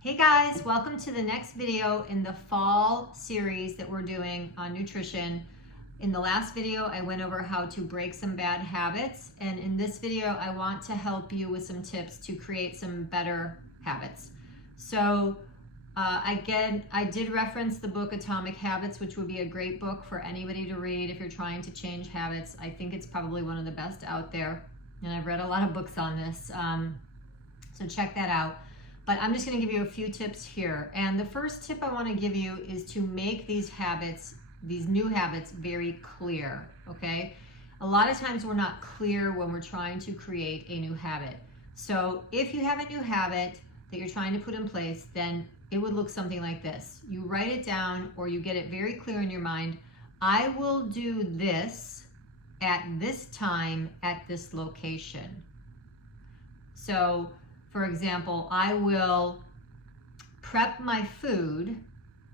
Hey guys, welcome to the next video in the fall series that we're doing on nutrition. In the last video, I went over how to break some bad habits, and in this video, I want to help you with some tips to create some better habits. So again, I did reference the book Atomic Habits, which would be a great book for anybody to read if you're trying to change habits. I think it's probably one of the best out there, and I've read a lot of books on this, so check that out. But I'm just going to give you a few tips here. And the first tip I want to give you is to make these habits, these new habits, very clear, okay? A lot of times we're not clear when we're trying to create a new habit. So if you have a new habit that you're trying to put in place, then it would look something like this. You write it down or you get it very clear in your mind. I will do this at this time at this location. So for example, I will prep my food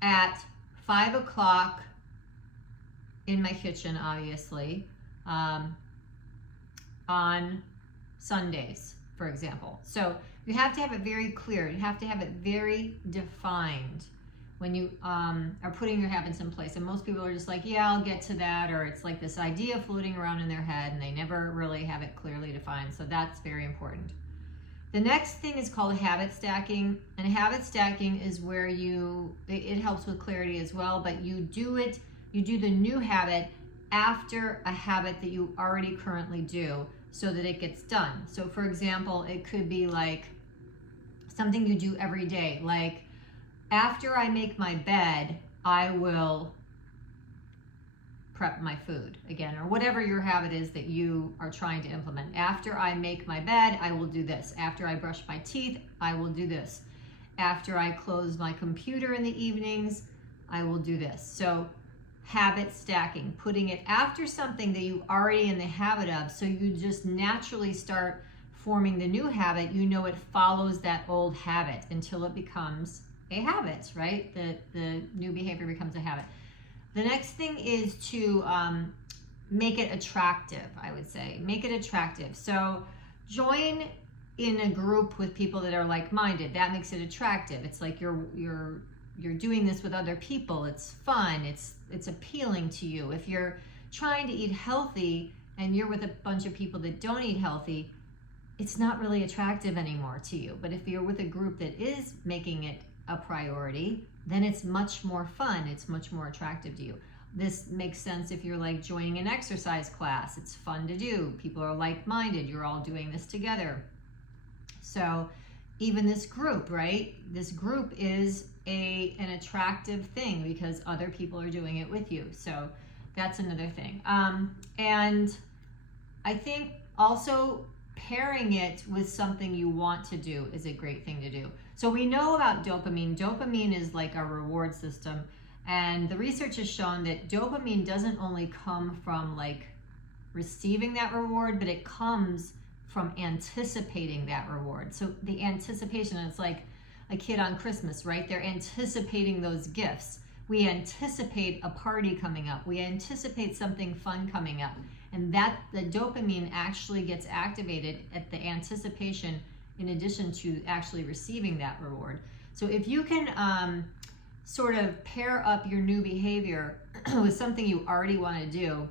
at 5 o'clock in my kitchen, obviously, on Sundays, for example. So you have to have it very clear. You have to have it very defined when you are putting your habits in place. And most people are just like, yeah, I'll get to that, or it's like this idea floating around in their head and they never really have it clearly defined. So that's very important. The next thing is called habit stacking, and habit stacking is where it helps with clarity as well, but you do the new habit after a habit that you already currently do so that it gets done. So for example, it could be like something you do every day, like after I make my bed, I will prep my food again, or whatever your habit is that you are trying to implement. After I make my bed, I will do this. After I brush my teeth, I will do this. After I close my computer in the evenings, I will do this. So habit stacking, putting it after something that you already in the habit of, so you just naturally start forming the new habit. You know it follows that old habit until it becomes a habit, right? The new behavior becomes a habit. The next thing is to make it attractive, I would say. Make it attractive. So join in a group with people that are like-minded. That makes it attractive. It's like you're doing this with other people. It's fun. It's appealing to you. If you're trying to eat healthy and you're with a bunch of people that don't eat healthy, it's not really attractive anymore to you. But if you're with a group that is making it a priority, then it's much more fun. It's much more attractive to you. This makes sense if you're like joining an exercise class. It's fun to do. People are like-minded. You're all doing this together. So even this group, right? This group is an attractive thing because other people are doing it with you. So that's another thing. And I think also pairing it with something you want to do is a great thing to do. So we know about dopamine. Dopamine is like our reward system. And the research has shown that dopamine doesn't only come from like receiving that reward, but it comes from anticipating that reward. So the anticipation, it's like a kid on Christmas, right? They're anticipating those gifts. We anticipate a party coming up. We anticipate something fun coming up. And that the dopamine actually gets activated at the anticipation in addition to actually receiving that reward. So if you can sort of pair up your new behavior with something you already want to do,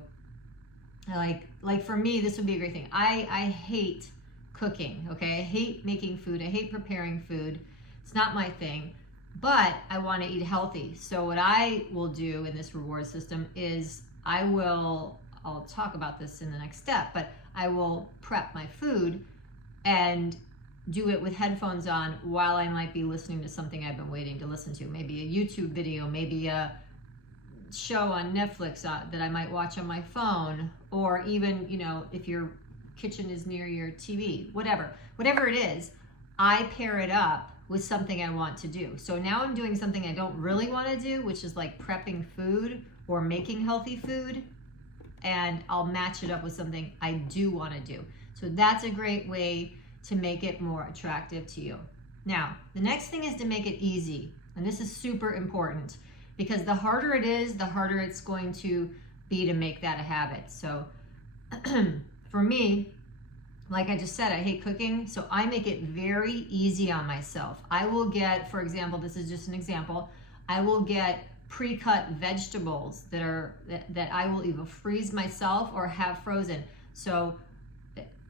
like for me, this would be a great thing. I hate cooking, okay? I hate making food. I hate preparing food. It's not my thing, but I want to eat healthy. So what I will do in this reward system is I'll talk about this in the next step, but I will prep my food and do it with headphones on while I might be listening to something I've been waiting to listen to. Maybe a YouTube video, maybe a show on Netflix that I might watch on my phone, or even, if your kitchen is near your TV, whatever it is, I pair it up with something I want to do. So now I'm doing something I don't really want to do, which is like prepping food or making healthy food, and I'll match it up with something I do want to do. So that's a great way to make it more attractive to you. Now, the next thing is to make it easy. And this is super important because the harder it is, the harder it's going to be to make that a habit. So for me, like I just said, I hate cooking, so I make it very easy on myself. I will get, for example, this is just an example, I will get pre-cut vegetables that I will either freeze myself or have frozen. So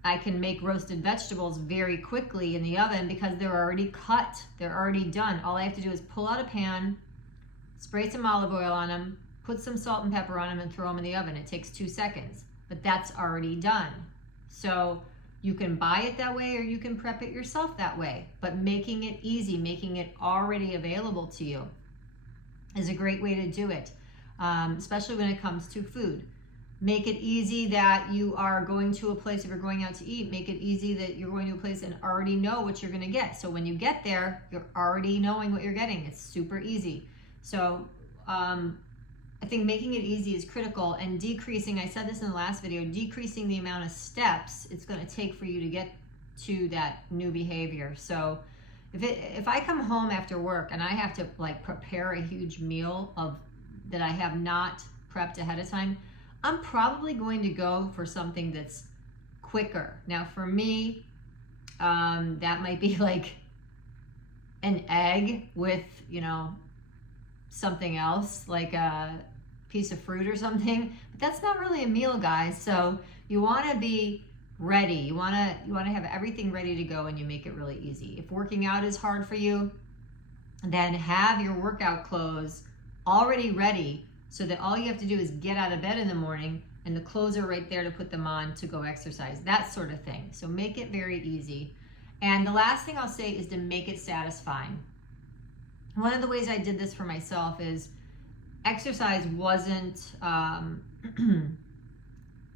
I can make roasted vegetables very quickly in the oven because they're already cut, they're already done. All I have to do is pull out a pan, spray some olive oil on them, put some salt and pepper on them, and throw them in the oven. It takes 2 seconds, but that's already done. So you can buy it that way or you can prep it yourself that way, but making it easy, making it already available to you is a great way to do it, especially when it comes to food. Make it easy that you are going to a place, if you're going out to eat, make it easy that you're going to a place and already know what you're gonna get. So when you get there, you're already knowing what you're getting. It's super easy. So I think making it easy is critical, and decreasing, I said this in the last video, decreasing the amount of steps it's gonna take for you to get to that new behavior. So if I come home after work and I have to like prepare a huge meal that I have not prepped ahead of time, I'm probably going to go for something that's quicker. Now for me, that might be like an egg with, something else, like a piece of fruit or something. But that's not really a meal, guys. So you want to be ready. You want to have everything ready to go, and you make it really easy. If working out is hard for you, then have your workout clothes already ready, so that all you have to do is get out of bed in the morning and the clothes are right there to put them on to go exercise, that sort of thing. So make it very easy. And the last thing I'll say is to make it satisfying. One of the ways I did this for myself is exercise wasn't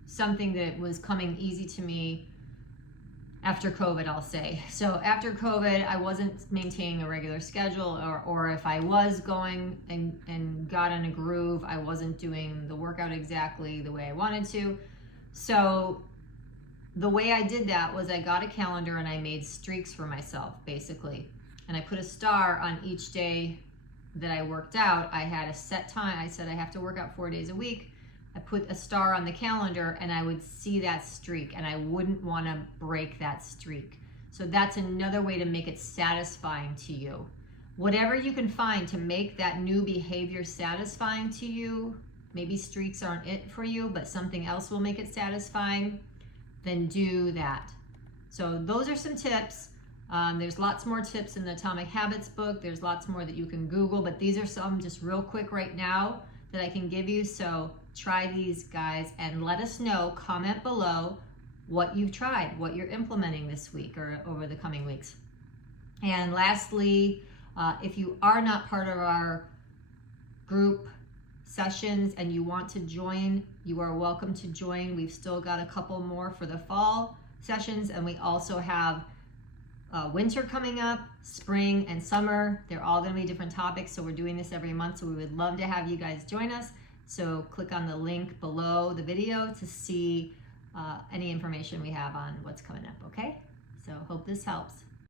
something that was coming easy to me after COVID, I'll say. So after COVID, I wasn't maintaining a regular schedule, or if I was going and got in a groove, I wasn't doing the workout exactly the way I wanted to. So the way I did that was I got a calendar and I made streaks for myself, basically. And I put a star on each day that I worked out. I had a set time. I said I have to work out 4 days a week. I put a star on the calendar and I would see that streak, and I wouldn't want to break that streak. So that's another way to make it satisfying to you. Whatever you can find to make that new behavior satisfying to you, maybe streaks aren't it for you, but something else will make it satisfying, then do that. So those are some tips. There's lots more tips in the Atomic Habits book. There's lots more that you can Google, but these are some just real quick right now that I can give you. So try these, guys, and let us know, comment below what you've tried, what you're implementing this week or over the coming weeks. And lastly, if you are not part of our group sessions and you want to join, you are welcome to join. We've still got a couple more for the fall sessions, and we also have winter coming up, spring and summer. They're all going to be different topics, so we're doing this every month, so we would love to have you guys join us. So click on the link below the video to see any information we have on what's coming up, okay? So hope this helps.